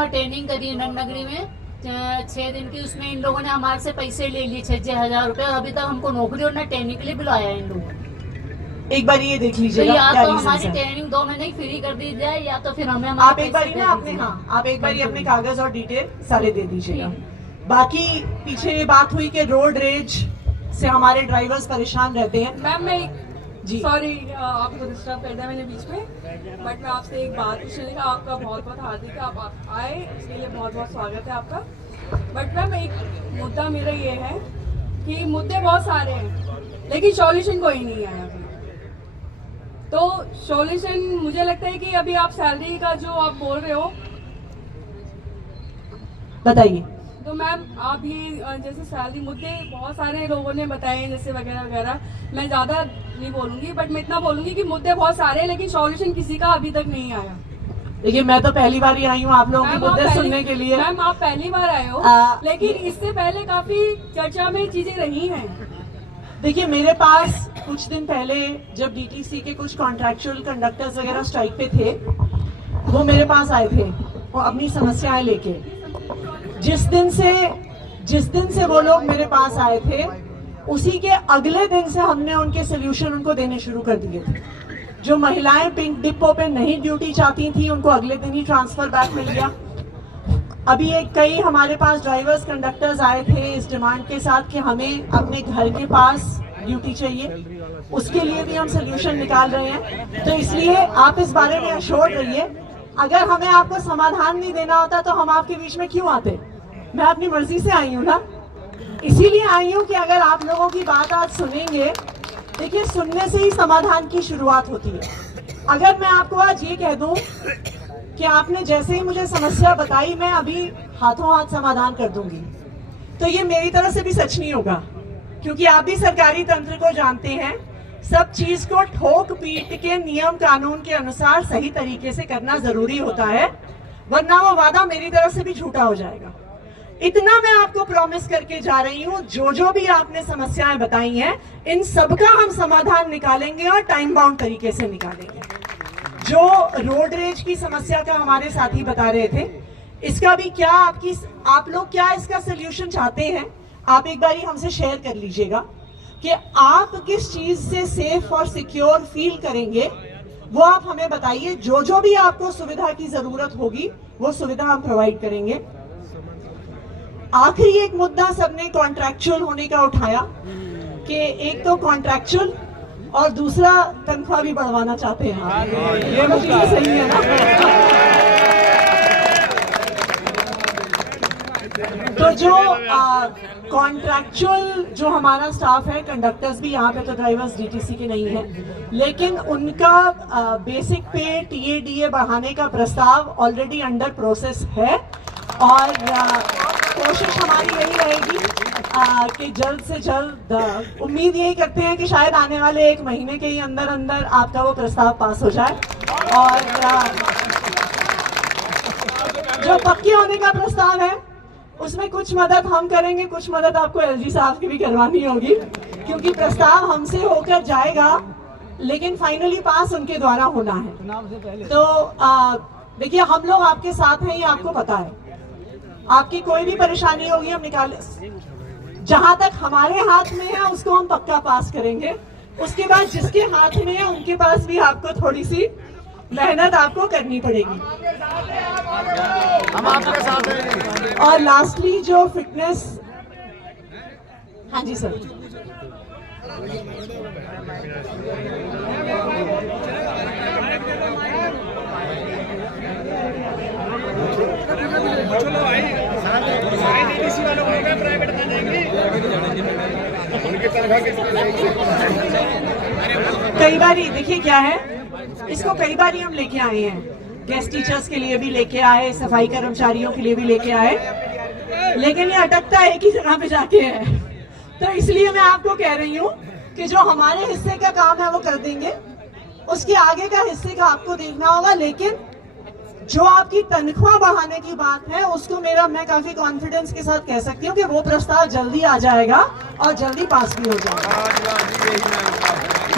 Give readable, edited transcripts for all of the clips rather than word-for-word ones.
वहाँ ट्रेनिंग करी नगरी में 6 दिन की, उसमें इन लोगों ने हमारे से पैसे ले लिए 6,000 रुपए, और अभी तक हमको नौकरी और न ट्रेनिंग के लिए बुलाया इन लोगों ने। एक बार ये देख लीजिएगा, तो या तो हमारी ट्रेनिंग 2 महीने फ्री कर दी जाए, या तो फिर हमें आप एक बार ना अपने आप एक बार अपने कागज और डिटेल सारे दे दीजिएगा। बाकी पीछे ये बात हुई कि रोड रेज से हमारे ड्राइवर्स परेशान रहते हैं। मैम मैं जी सॉरी आपको डिस्टर्ब कर दिया मैंने बीच में, बट मैं आपसे एक बात पूछने का, आपका बहुत बहुत हार्दिक है, आप आए इसके लिए बहुत बहुत स्वागत है आपका। बट मैम एक मुद्दा मेरा ये है कि मुद्दे बहुत सारे हैं लेकिन सॉल्यूशन कोई नहीं आया अभी। तो सॉल्यूशन मुझे लगता है कि अभी आप सैलरी का जो आप बोल रहे हो, बताइए। तो मैम आप ये जैसे सैलरी मुद्दे बहुत सारे लोगों ने बताए जैसे वगैरह वगैरह, मैं ज्यादा नहीं बोलूंगी, बट मैं इतना बोलूंगी कि मुद्दे बहुत सारे हैं लेकिन सॉल्यूशन किसी का अभी तक नहीं आया। देखिए मैं तो पहली बार ही आई हूँ आप लोगों के मुद्दे सुनने के लिए। मैम आप पहली बार आए हो, लेकिन इससे पहले काफी चर्चा में चीजें रही हैं। देखिए मेरे पास कुछ दिन पहले जब डीटीसी के कुछ कॉन्ट्रैक्चुअल कंडक्टर्स वगैरह स्ट्राइक पे थे, वो मेरे पास आए थे और अपनी समस्याएं लेके। जिस दिन से वो लोग मेरे पास आए थे, उसी के अगले दिन से हमने उनके सोल्यूशन उनको देने शुरू कर दिए थे। जो महिलाएं पिंक डिपो पे नहीं ड्यूटी चाहती थी, उनको अगले दिन ही ट्रांसफर बैक मिल गया। अभी कई हमारे पास ड्राइवर्स कंडक्टर्स आए थे इस डिमांड के साथ कि हमें अपने घर के पास ड्यूटी चाहिए, उसके लिए भी हम सोल्यूशन निकाल रहे हैं। तो इसलिए आप इस बारे में अश्योर्ड रहिए। अगर हमें आपको समाधान नहीं देना होता तो हम आपके बीच में क्यों आते? मैं अपनी मर्जी से आई हूँ ना, इसीलिए आई हूँ कि अगर आप लोगों की बात आज सुनेंगे, देखिए सुनने से ही समाधान की शुरुआत होती है। अगर मैं आपको आज ये कह दूं कि आपने जैसे ही मुझे समस्या बताई मैं अभी हाथों हाथ समाधान कर दूंगी, तो ये मेरी तरफ से भी सच नहीं होगा, क्योंकि आप भी सरकारी तंत्र को जानते हैं। सब चीज को ठोक पीट के नियम कानून के अनुसार सही तरीके से करना जरूरी होता है, वरना वो वादा मेरी तरफ से भी झूठा हो जाएगा। इतना मैं आपको प्रॉमिस करके जा रही हूँ, जो भी आपने समस्याएं बताई हैं, इन सबका हम समाधान निकालेंगे और टाइम बाउंड तरीके से निकालेंगे। जो रोड रेज की समस्या का हमारे साथी बता रहे थे, इसका भी क्या आप लोग क्या इसका सोल्यूशन चाहते हैं, आप एक बार हमसे शेयर कर लीजिएगा कि आप किस चीज से सेफ और सिक्योर फील करेंगे, वो आप हमें बताइए। जो भी आपको सुविधा की जरूरत होगी वो सुविधा हम प्रोवाइड करेंगे। आखिरी एक मुद्दा सबने कॉन्ट्रैक्चुअल होने का उठाया कि एक तो कॉन्ट्रैक्चुअल और दूसरा तनख्वाह भी बढ़वाना चाहते हैं। ये मुद्दा सही है ना? तो जो कॉन्ट्रैक्चुअल जो हमारा स्टाफ है, कंडक्टर्स भी यहाँ पे तो ड्राइवर्स डीटीसी के नहीं है, लेकिन उनका बेसिक पे टीएडीए बढ़ाने का प्रस्ताव ऑलरेडी अंडर प्रोसेस है और कोशिश हमारी यही रहेगी कि जल्द से जल्द, उम्मीद यही करते हैं कि शायद आने वाले 1 महीने के ही अंदर अंदर आपका वो प्रस्ताव पास हो जाए। और जो पक्के होने का प्रस्ताव है उसमें कुछ मदद हम करेंगे, कुछ मदद आपको एलजी साहब की भी करवानी होगी, क्योंकि प्रस्ताव हमसे होकर जाएगा लेकिन फाइनली पास उनके द्वारा होना है। तो देखिए हम लोग आपके साथ हैं, ये आपको पता है। आपकी कोई भी परेशानी होगी हम निकाले, जहां तक हमारे हाथ में है उसको हम पक्का पास करेंगे। उसके बाद जिसके हाथ में है उनके पास भी आपको थोड़ी सी मेहनत आपको करनी पड़ेगी। हम आपके साथ हैं। और लास्टली जो फिटनेस, हाँ जी सर, कई बार देखिए क्या है, इसको कई बार हम लेके आए हैं, गेस्ट टीचर्स के लिए भी लेके आए, सफाई कर्मचारियों के लिए भी लेके आए, लेकिन ये अटकता एक ही जगह पे जाके है। तो इसलिए मैं आपको कह रही हूँ कि जो हमारे हिस्से का काम है वो कर देंगे, उसके आगे का हिस्से का आपको देखना होगा। लेकिन जो आपकी तनख्वाह बढ़ाने की बात है उसको मैं काफी कॉन्फिडेंस के साथ कह सकती हूँ कि वो प्रस्ताव जल्दी आ जाएगा और जल्दी पास भी हो जाएगा।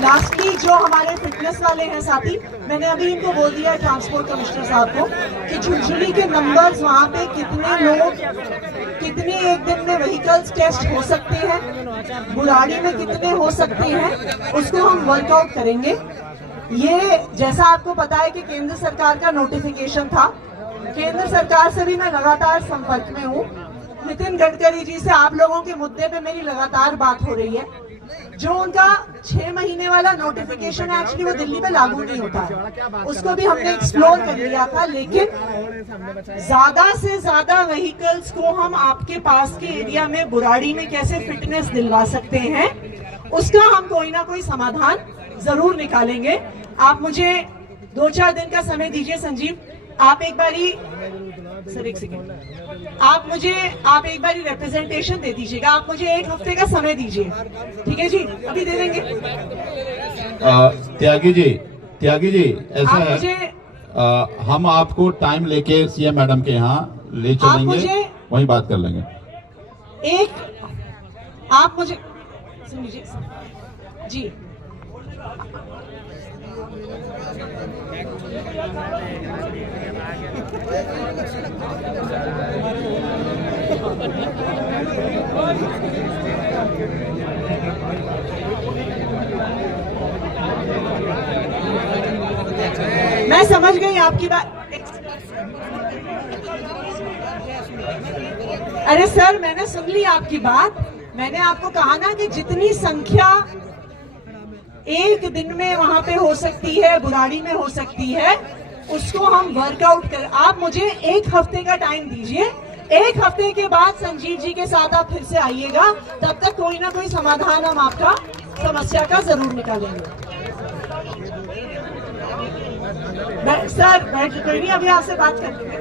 लास्टली जो हमारे फिटनेस वाले हैं साथी, मैंने अभी इनको बोल दिया ट्रांसपोर्ट कमिश्नर साहब को कि झुंझुनू के नंबर्स वहाँ पे कितने एक दिन में व्हीकल्स टेस्ट हो सकते हैं, बुराड़ी में कितने हो सकते हैं, उसको हम वर्कआउट करेंगे। ये जैसा आपको पता है कि केंद्र सरकार का नोटिफिकेशन था, केंद्र सरकार से भी मैं लगातार संपर्क में हूँ। नितिन गडकरी जी से आप लोगों के मुद्दे पे मेरी लगातार बात हो रही है। जो उनका 6 महीने वाला नोटिफिकेशन है, एक्चुअली वो दिल्ली पे लागू नहीं होता है, उसको भी हमने एक्सप्लोर कर लिया था, लेकिन ज्यादा से ज्यादा व्हीकल्स को हम आपके पास के एरिया में बुराड़ी में कैसे फिटनेस दिलवा सकते हैं, उसका हम कोई ना कोई समाधान जरूर निकालेंगे। आप मुझे 2-4 दिन का समय दीजिए संजीव, आप एक बारी सर एक सेकेंड, आप एक बारी रिप्रेजेंटेशन दे दीजिएगा, आप मुझे 1 हफ्ते का समय दीजिए, ठीक है जी, अभी दे देंगे। त्यागी जी ऐसा आप है, मुझे हम आपको टाइम लेके सीएम मैडम के यहाँ ले चलेंगे, वहीं बात कर लेंगे। आप मुझे सुन लीजिए जी, मैं समझ गई आपकी बात। अरे सर, मैंने सुन ली आपकी बात। मैंने आपको कहा ना कि जितनी संख्या एक दिन में वहां पे हो सकती है, बुराड़ी में हो सकती है, उसको हम वर्कआउट कर। आप मुझे 1 हफ्ते का टाइम दीजिए, 1 हफ्ते के बाद संजीव जी के साथ आप फिर से आइएगा, तब तक कोई ना कोई समाधान हम आपका समस्या का जरूर निकालेंगे। सर बैठ, कोई नहीं, अभी आपसे बात करेंगे।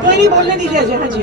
कोई नहीं, बोलने दीजिए अजय। हाँ जी।